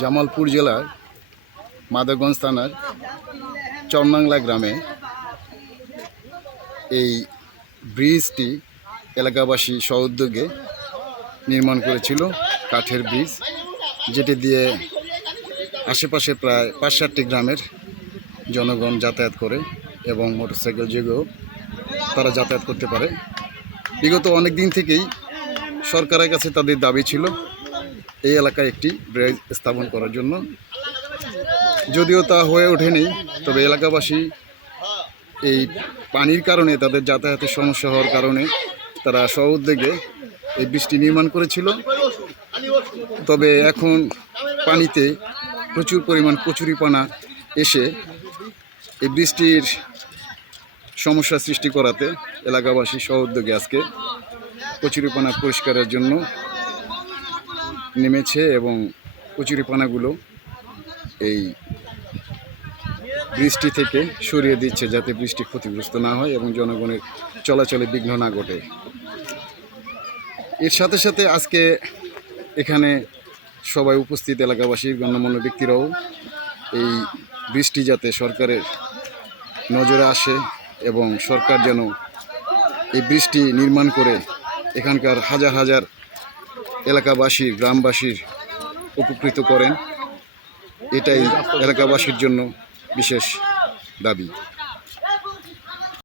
জামালপুর জেলার মাদারগঞ্জ থানার চরনাংলা গ্রামে এই ব্রিজটি এলাকাবাসী সহোদ্যোগে নির্মাণ করেছিল, কাঠের ব্রিজ, যেটি দিয়ে আশেপাশে প্রায় পাঁচ সাতটি গ্রামের জনগণ যাতায়াত করে এবং মোটরসাইকেল যোগেও তারা যাতায়াত করতে পারে। বিগত অনেক দিন থেকেই সরকারের কাছে তাদের দাবি ছিল এই এলাকায় একটি ব্রিজ স্থাপন করার জন্য। যদিও তা হয়ে ওঠেনি, তবে এলাকাবাসী এই পানির কারণে, তাদের যাতায়াতের সমস্যা হওয়ার কারণে তারা সউদ্যোগে এই বৃষ্টি নির্মাণ করেছিল। তবে এখন পানিতে প্রচুর পরিমাণ কচুরিপানা এসে এই বৃষ্টির সমস্যা সৃষ্টি করাতে এলাকাবাসী সহোদ্যোগে আজকে কচুরিপানা পরিষ্কারের জন্য নেমেছে এবং কচুরিপানাগুলো এই বৃষ্টি থেকে সরিয়ে দিচ্ছে যাতে বৃষ্টি ক্ষতিগ্রস্ত না হয় এবং জনগণের চলাচলে বিঘ্ন না ঘটে। এর সাথে সাথে আজকে এখানে সবাই উপস্থিত এলাকাবাসীর গণ্যমান্য ব্যক্তিরাও এই বৃষ্টি যাতে সরকারের নজরে আসে এবং সরকার যেন এই বৃষ্টি নির্মাণ করে এখানকার হাজার হাজার এলাকাবাসীর গ্রামবাসীর উপকৃত করেন। এটাই এলাকাবাসীর জন্য বিশেষ দাবি।